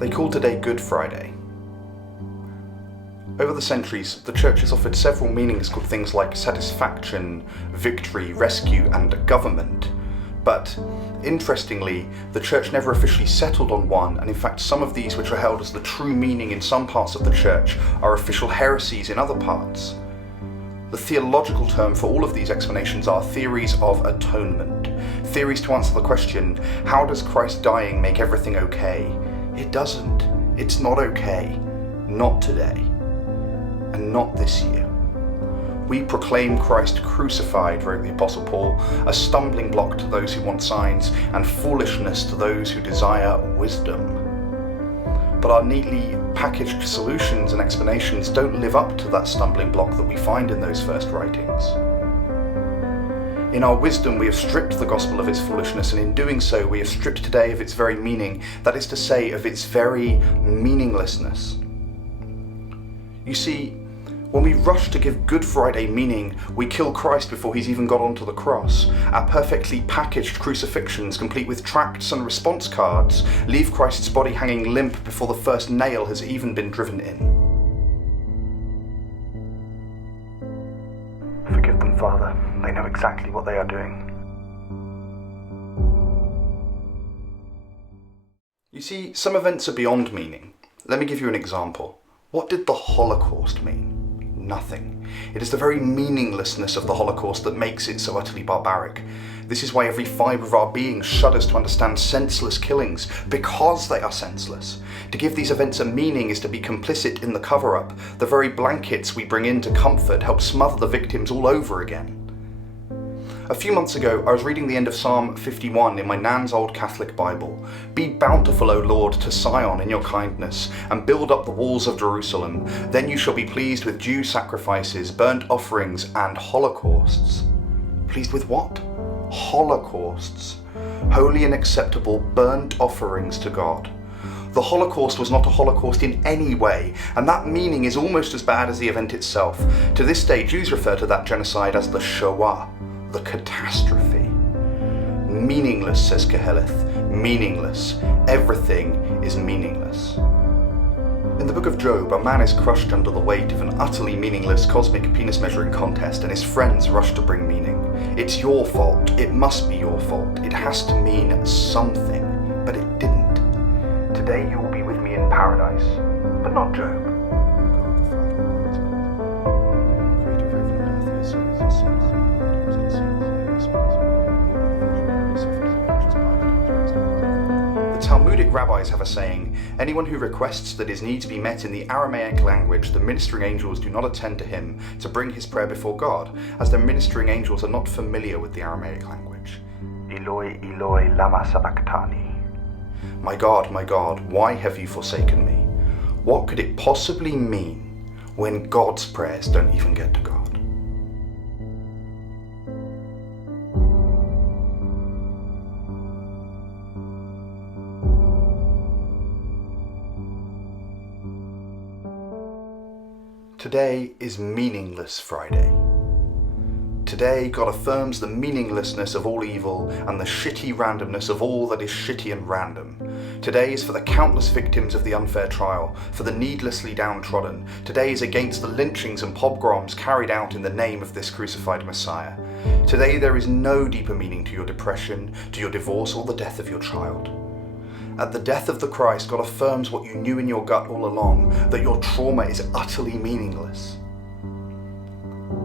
They call today Good Friday. Over the centuries, the Church has offered several meanings called things like satisfaction, victory, rescue, and government. But, interestingly, the Church never officially settled on one, and in fact some of these which are held as the true meaning in some parts of the Church are official heresies in other parts. The theological term for all of these explanations are theories of atonement. Theories to answer the question, how does Christ dying make everything okay? It doesn't. It's not okay. Not today. And not this year. We proclaim Christ crucified, wrote the Apostle Paul, a stumbling block to those who want signs, and foolishness to those who desire wisdom. But our neatly packaged solutions and explanations don't live up to that stumbling block that we find in those first writings. In our wisdom, we have stripped the gospel of its foolishness, and in doing so, we have stripped today of its very meaning, that is to say, of its very meaninglessness. You see, when we rush to give Good Friday meaning, we kill Christ before he's even got onto the cross. Our perfectly packaged crucifixions, complete with tracts and response cards, leave Christ's body hanging limp before the first nail has even been driven in. Forgive them, Father. They know exactly what they are doing. You see, some events are beyond meaning. Let me give you an example. What did the Holocaust mean? Nothing. It is the very meaninglessness of the Holocaust that makes it so utterly barbaric. This is why every fibre of our being shudders to understand senseless killings, because they are senseless. To give these events a meaning is to be complicit in the cover-up. The very blankets we bring in to comfort help smother the victims all over again. A few months ago, I was reading the end of Psalm 51 in my nan's old Catholic Bible. Be bountiful, O Lord, to Sion in your kindness, and build up the walls of Jerusalem. Then you shall be pleased with due sacrifices, burnt offerings, and holocausts. Pleased with what? Holocausts. Holy and acceptable burnt offerings to God. The Holocaust was not a Holocaust in any way, and that meaning is almost as bad as the event itself. To this day, Jews refer to that genocide as the Shoah. The catastrophe. Meaningless, says Koheleth. Meaningless. Everything is meaningless. In the book of Job, a man is crushed under the weight of an utterly meaningless cosmic penis measuring contest, and his friends rush to bring meaning. It's your fault. It must be your fault. It has to mean something. But it didn't. Today you will be with me in paradise. But not Job. Talmudic rabbis have a saying, anyone who requests that his needs be met in the Aramaic language, the ministering angels do not attend to him to bring his prayer before God, as the ministering angels are not familiar with the Aramaic language. Eloi, Eloi, lama sabachthani. My God, why have you forsaken me? What could it possibly mean when God's prayers don't even get to God? Today is Meaningless Friday. Today, God affirms the meaninglessness of all evil and the shitty randomness of all that is shitty and random. Today is for the countless victims of the unfair trial, for the needlessly downtrodden. Today is against the lynchings and pogroms carried out in the name of this crucified Messiah. Today there is no deeper meaning to your depression, to your divorce, or the death of your child. At the death of the Christ, God affirms what you knew in your gut all along, that your trauma is utterly meaningless.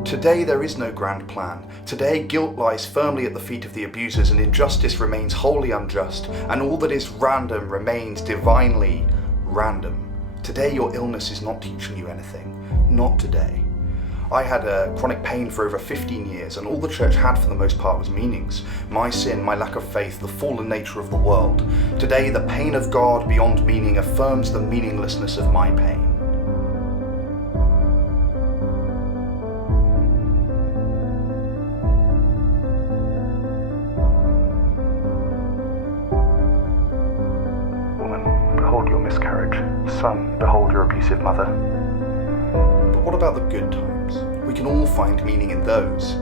Today there is no grand plan. Today guilt lies firmly at the feet of the abusers, and injustice remains wholly unjust, and all that is random remains divinely random. Today your illness is not teaching you anything. Not today. I had a chronic pain for over 15 years, and all the church had for the most part was meanings. My sin, my lack of faith, the fallen nature of the world. Today, the pain of God beyond meaning affirms the meaninglessness of my pain. Woman, behold your miscarriage. Son, behold your abusive mother. But what about the good times? We can all find meaning in those.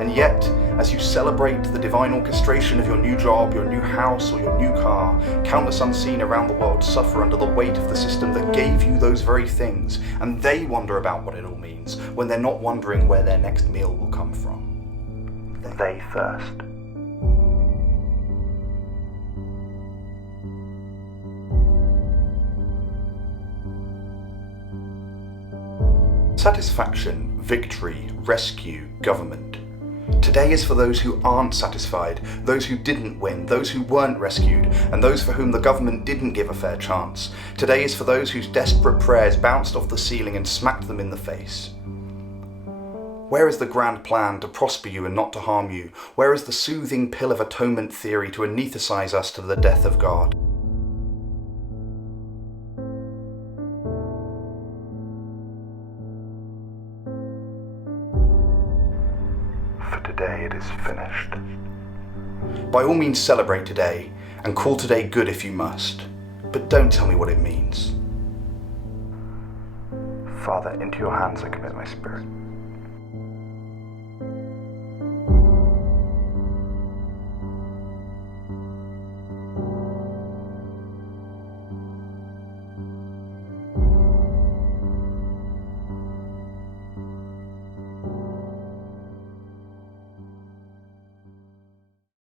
And yet, as you celebrate the divine orchestration of your new job, your new house, or your new car, countless unseen around the world suffer under the weight of the system that gave you those very things, and they wonder about what it all means when they're not wondering where their next meal will come from. They thirst. Satisfaction, victory, rescue, government. Today is for those who aren't satisfied, those who didn't win, those who weren't rescued, and those for whom the government didn't give a fair chance. Today is for those whose desperate prayers bounced off the ceiling and smacked them in the face. Where is the grand plan to prosper you and not to harm you? Where is the soothing pill of atonement theory to anaesthetize us to the death of God? Today it is finished. By all means celebrate today, and call today good if you must, but don't tell me what it means. Father, into your hands I commit my spirit.